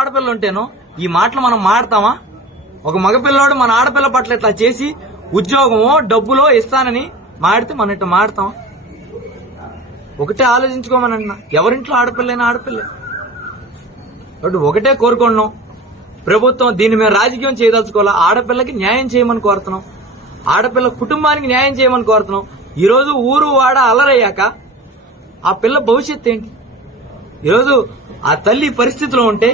ఆడపిల్ల ఉంటేనో ఈ మాటలు మనం మాడతామా? ఒక మగపిల్లోడు మన ఆడపిల్ల పట్ల ఇట్లా చేసి ఉద్యోగమో డబ్బులో ఇస్తానని మాడితే మన ఇట్లా మాడతామా? ఒకటే ఆలోచించుకోమనన్నా, ఎవరింట్లో ఆడపిల్లైనా ఆడపిల్ల. ఒకటే కోరుకుంటున్నాం, ప్రభుత్వం దీన్ని మేము రాజకీయం చేయదలుచుకోవాలా, ఆడపిల్లకి న్యాయం చేయమని కోరుతున్నాం, ఆడపిల్ల కుటుంబానికి న్యాయం చేయమని కోరుతున్నాం. ఈరోజు ఊరు వాడ అల్లరయ్యాక ఆ పిల్ల భవిష్యత్తు ఏంటి? ఈరోజు ఆ తల్లి పరిస్థితిలో ఉంటే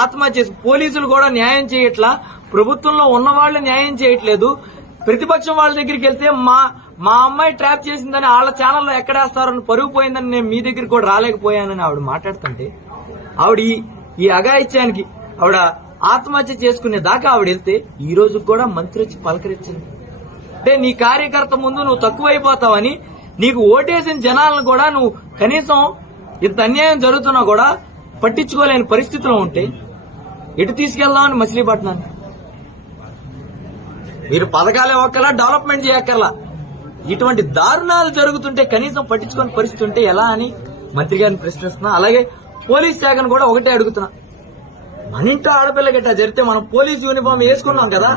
ఆత్మహత్య చేసి పోలీసులు కూడా న్యాయం చేయట్లా, ప్రభుత్వంలో ఉన్న వాళ్ళు న్యాయం చేయట్లేదు. ప్రతిపక్షం వాళ్ళ దగ్గరికి వెళ్తే మా అమ్మాయి ట్రాప్ చేసిందని వాళ్ళ ఛానల్లో ఎక్కడేస్తారని పరుగు పోయిందని నేను మీ దగ్గరికి కూడా రాలేకపోయానని ఆవిడ మాట్లాడుతుంటే, ఆవిడ ఈ అఘాయిత్యానికి ఆవిడ ఆత్మహత్య చేసుకునే దాకా ఆవిడ వెళ్తే ఈ రోజు కూడా మంత్రి వచ్చి పలకరించింది. అంటే నీ కార్యకర్త ముందు నువ్వు తక్కువైపోతావని, నీకు ఓటేసిన జనాలను కూడా నువ్వు కనీసం ఇంత అన్యాయం జరుగుతున్నా కూడా పట్టించుకోలేని పరిస్థితిలో ఉంటే ఎటు తీసుకెళ్దామని మచిలీపట్నాన్ని? మీరు పథకాలే ఒక్కలా డెవలప్మెంట్ చేయక్కర్లా, ఇటువంటి దారుణాలు జరుగుతుంటే కనీసం పట్టించుకోని పరిస్థితి ఉంటే ఎలా అని మంత్రి గారిని ప్రశ్నిస్తున్నా. అలాగే పోలీస్ శాఖను కూడా ఒకటే అడుగుతున్నా, మన ఇంట్లో ఆడపిల్లకి ఇట్లా జరిగితే మనం పోలీస్ యూనిఫామ్ వేసుకున్నాం కదా,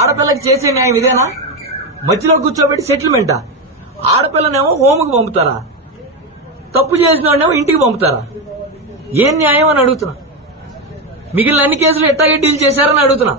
ఆడపిల్లకి చేసే న్యాయం ఇదేనా? మధ్యలో కూర్చోబెట్టి సెటిల్మెంటా? ఆడపిల్లనేమో హోముకు పంపుతారా, తప్పు చేసిన వాడినేమో ఇంటికి పంపుతారా? ఏం న్యాయం అని అడుగుతున్నా. మిగిలిన అన్ని కేసులు ఎట్టాగే డీల్ చేశారని అడుగుతున్నా.